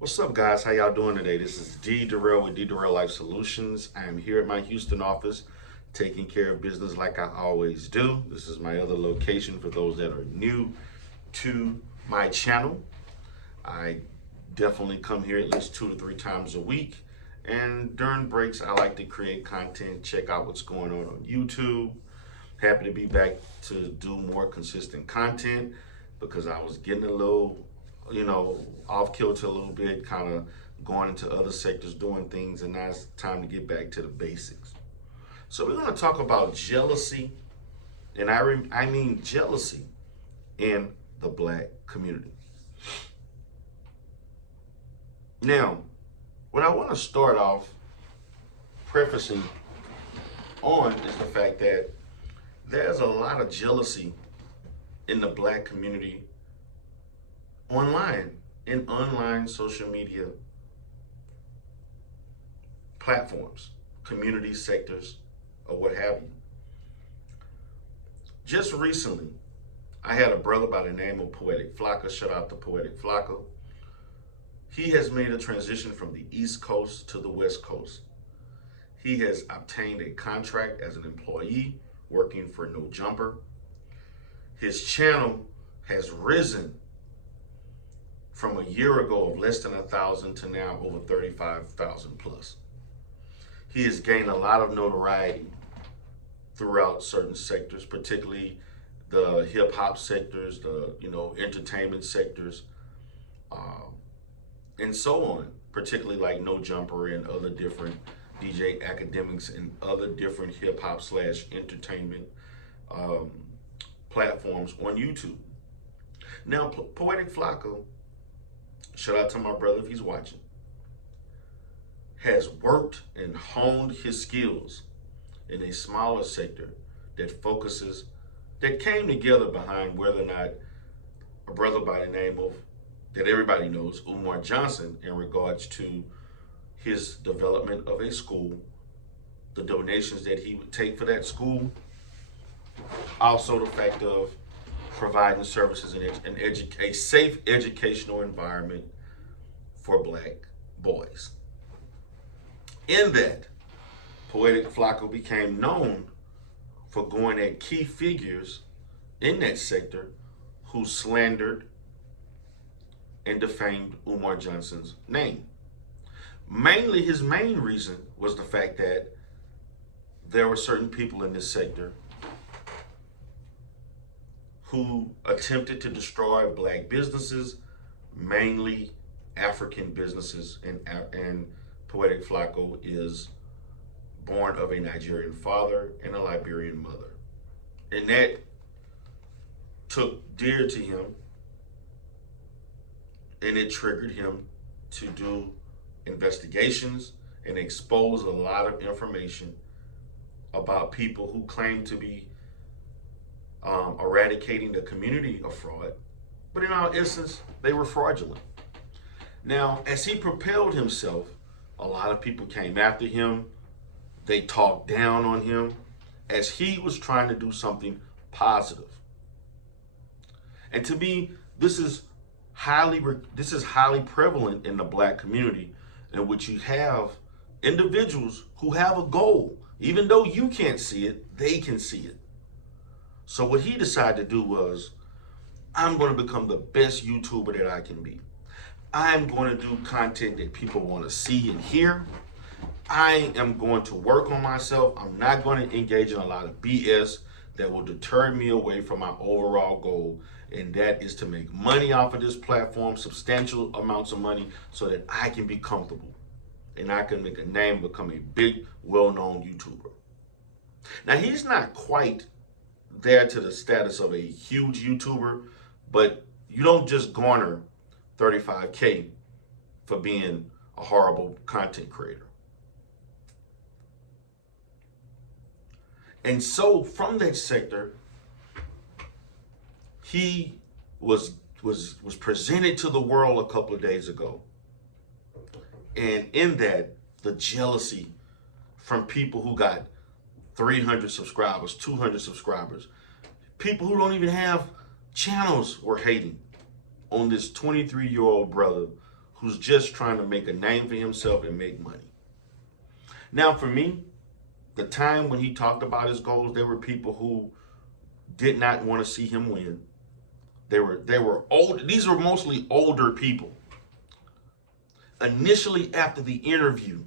What's up, guys? How y'all doing today? This is D Durrell with D Durrell Life Solutions. I am here at my Houston office taking care of business like I always do. This is my other location for those that are new to my channel. I definitely come here at least 2 to 3 times a week. And during breaks, I like to create content, check out what's going on YouTube. Happy to be back to do more consistent content because I was getting a little, off kilter a little bit, kind of going into other sectors, doing things, and now it's time to get back to the basics. So we're going to talk about jealousy, and I mean jealousy in the black community. Now, what I want to start off prefacing on is the fact that there's a lot of jealousy in the black community online, in online social media platforms, community sectors, or what have you. Just recently, I had a brother by the name of Poetic Flocka. Shout out to Poetic Flocka. He has made a transition from the East Coast to the West Coast. He has obtained a contract as an employee working for No Jumper. His channel has risen from a year ago of less than 1,000 to now over 35,000 plus. He has gained a lot of notoriety throughout certain sectors, particularly the hip hop sectors, the entertainment sectors, and so on. Particularly like No Jumper and other different DJ Academics and other different hip hop slash entertainment platforms on YouTube. Now, Poetic Flocka, shout out to my brother if he's watching, has worked and honed his skills in a smaller sector that came together behind whether or not a brother by the name of, that everybody knows, Umar Johnson, in regards to his development of a school, the donations that he would take for that school, also the fact of providing services and a safe educational environment for black boys. In that, Poetic Flocka became known for going at key figures in that sector who slandered and defamed Umar Johnson's name. Mainly, his main reason was the fact that there were certain people in this sector who attempted to destroy black businesses, mainly African businesses, and Poetic Flocka is born of a Nigerian father and a Liberian mother. And that took dear to him, and it triggered him to do investigations and expose a lot of information about people who claim to be eradicating the community of fraud, but in all essence, they were fraudulent. Now, as he propelled himself, a lot of people came after him. They talked down on him as he was trying to do something positive. And to me, this is highly prevalent in the black community, in which you have individuals who have a goal. Even though you can't see it, they can see it. So what he decided to do was, I'm going to become the best YouTuber that I can be. I'm going to do content that people want to see and hear. I am going to work on myself. I'm not going to engage in a lot of BS that will deter me away from my overall goal, and that is to make money off of this platform, substantial amounts of money, so that I can be comfortable and I can make a name, become a big, well-known YouTuber. Now, he's not quite there to the status of a huge YouTuber, but you don't just garner 35K for being a horrible content creator. And so from that sector, he was presented to the world a couple of days ago. And in that, the jealousy from people who got 300 subscribers, 200 subscribers, people who don't even have channels were hating on this 23-year-old brother who's just trying to make a name for himself and make money. Now, for me, the time when he talked about his goals, there were people who did not want to see him win. They were old. These were mostly older people. Initially, after the interview,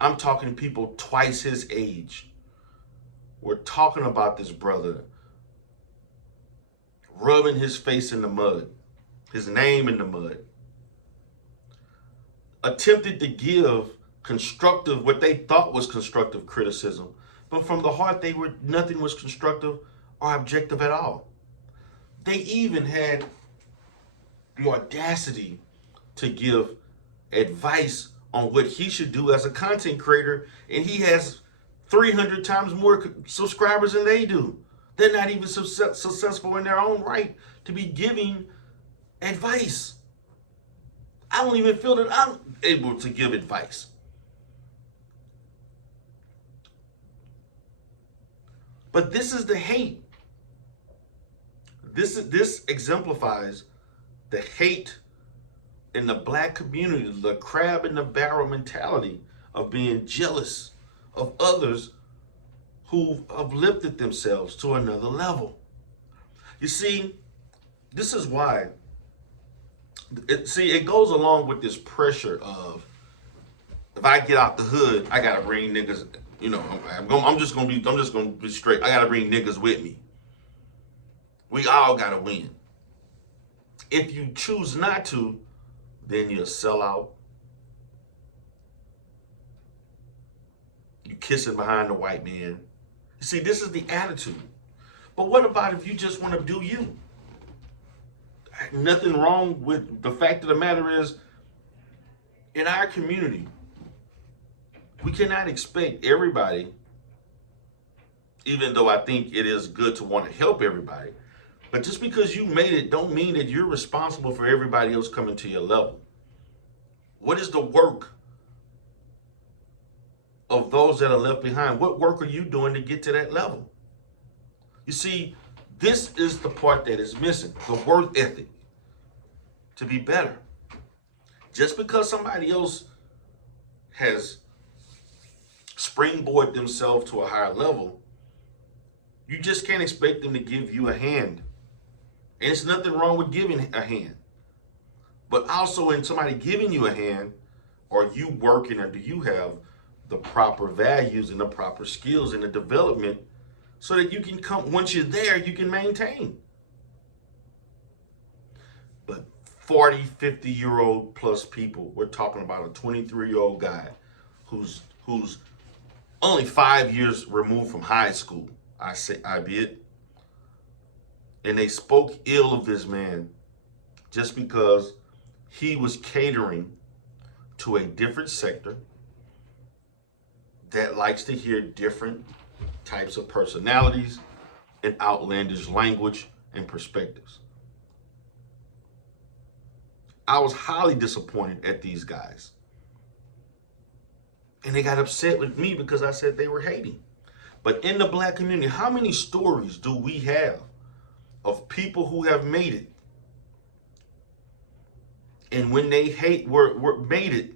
I'm talking people twice his age. We're talking about this brother rubbing his face in the mud, his name in the mud, attempted to give constructive, what they thought was constructive criticism, but from the heart, nothing was constructive or objective at all. They even had the audacity to give advice on what he should do as a content creator, and he has 300 times more subscribers than they do. They're not even successful in their own right to be giving advice. I don't even feel that I'm able to give advice. But this is the hate. This exemplifies the hate in the black community, the crab in the barrel mentality of being jealous of others who have lifted themselves to another level. You see, this is why, it goes along with this pressure of, if I get out the hood, I gotta bring niggas, I'm just gonna be straight. I gotta bring niggas with me. We all gotta win. If you choose not to, then you'll sell out. You kissing behind the white man. You see, this is the attitude. But what about if you just want to do you? Nothing wrong with the fact of the matter is, in our community, we cannot expect everybody, even though I think it is good to want to help everybody, but just because you made it don't mean that you're responsible for everybody else coming to your level. What is the work of those that are left behind? What work are you doing to get to that level? You see, this is the part that is missing, the work ethic, to be better. Just because somebody else has springboarded themselves to a higher level, you just can't expect them to give you a hand. And it's nothing wrong with giving a hand. But also, in somebody giving you a hand, are you working, or do you have the proper values and the proper skills and the development so that you can come, once you're there, you can maintain? But 40, 50-year-old plus people, we're talking about a 23-year-old guy who's only 5 years removed from high school, I bet. And they spoke ill of this man just because he was catering to a different sector that likes to hear different types of personalities and outlandish language and perspectives. I was highly disappointed at these guys. And they got upset with me because I said they were hating. But in the black community, how many stories do we have of people who have made it? And when they made it,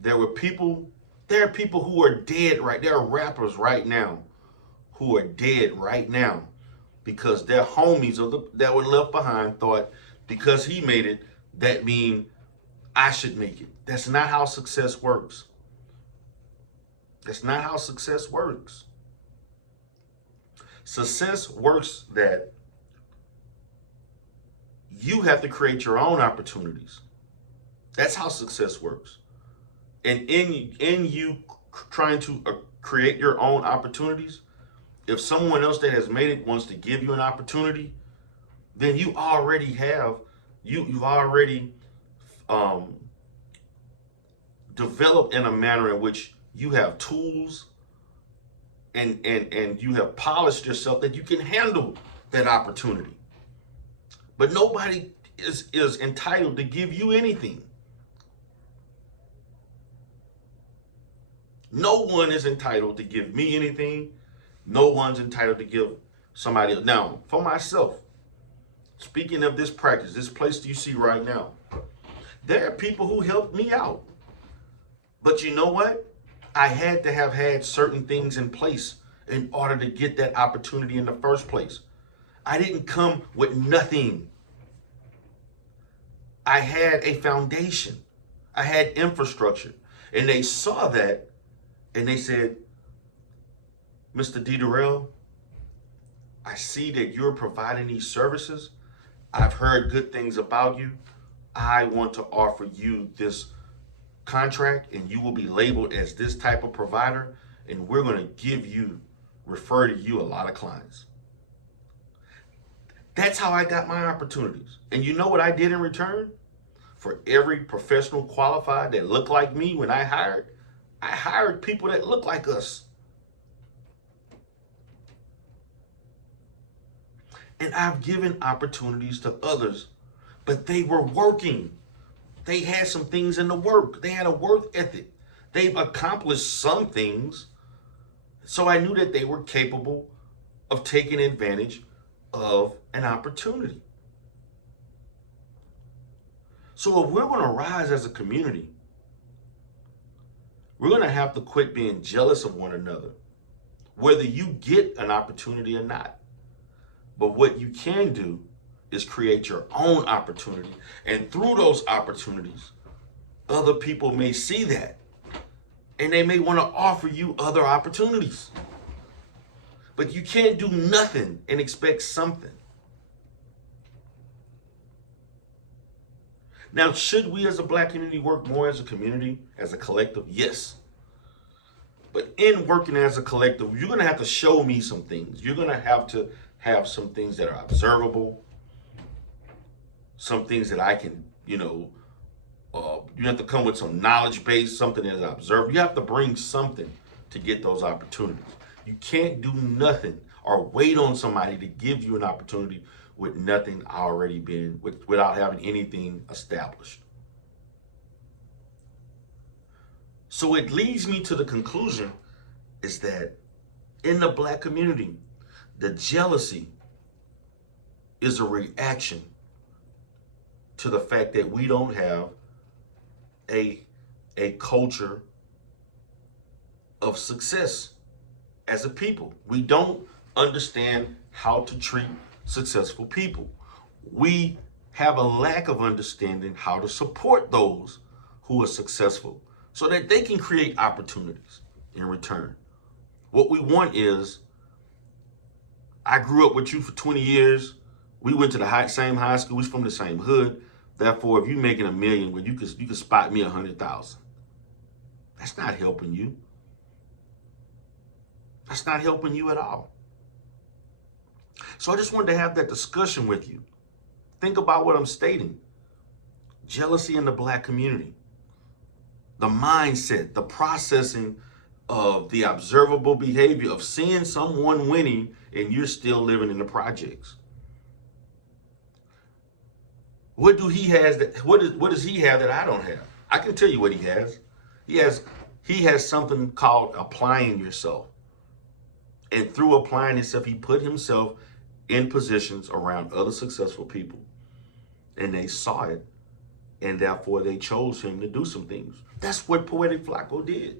there are people who are dead right. There are rappers right now who are dead right now because their homies that were left behind thought because he made it, that mean I should make it. That's not how success works. That's not how success works. Success works that you have to create your own opportunities. That's how success works. And in you trying to create your own opportunities, if someone else that has made it wants to give you an opportunity, then you already have, you've already developed in a manner in which you have tools and you have polished yourself that you can handle that opportunity. But nobody is entitled to give you anything. No one is entitled to give me anything. No one's entitled to give somebody else. Now, for myself, Speaking of this practice, this place you see right now, there are people who helped me out. But you know what? I had to have had certain things in place in order to get that opportunity in the first place. I didn't come with nothing. I had a foundation. I had infrastructure. And they saw that and they said, Mr. D. Durrell, I see that you're providing these services. I've heard good things about you. I want to offer you this contract and you will be labeled as this type of provider, and we're going to refer to you a lot of clients. That's how I got my opportunities. And you know what I did in return? For every professional qualified that looked like me when I hired people that look like us. And I've given opportunities to others, but they were working. They had some things in the work. They had a work ethic. They've accomplished some things. So I knew that they were capable of taking advantage of an opportunity. So if we're going to rise as a community, we're going to have to quit being jealous of one another, whether you get an opportunity or not. But what you can do is create your own opportunity. And through those opportunities, other people may see that. And they may want to offer you other opportunities. But you can't do nothing and expect something. Now, should we as a Black community work more as a community, as a collective? Yes. But in working as a collective, you're going to have to show me some things. You're going to have some things that are observable, some things that I can, you have to come with some knowledge base, something that is observable. You have to bring something to get those opportunities. You can't do nothing or wait on somebody to give you an opportunity with nothing already been, without having anything established. So it leads me to the conclusion is that in the Black community, the jealousy is a reaction to the fact that we don't have a culture of success as a people. We don't understand how to treat successful people. We have a lack of understanding how to support those who are successful so that they can create opportunities in return. What we want is, I grew up with you for 20 years. We went to the same high school. We're from the same hood. Therefore, if you're making $1 million, well, you could spot me 100,000. That's not helping you. That's not helping you at all. So I just wanted to have that discussion with you. Think about what I'm stating. Jealousy in the Black community. The mindset, the processing of the observable behavior of seeing someone winning and you're still living in the projects. What does he have that I don't have? I can tell you what he has. He has something called applying yourself. And through applying himself, he put himself in positions around other successful people. And they saw it, and therefore they chose him to do some things. That's what Poetic Flacco did.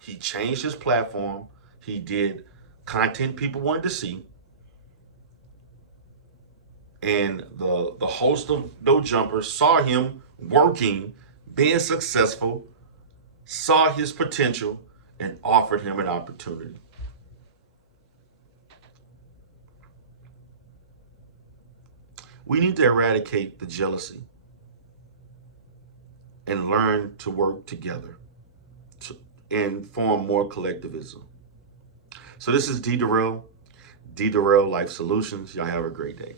He changed his platform. He did content people wanted to see. And the host of No Jumper saw him working, being successful, saw his potential, and offered him an opportunity. We need to eradicate the jealousy and learn to work together and form more collectivism. So this is D. Durrell, D. Durrell Life Solutions. Y'all have a great day.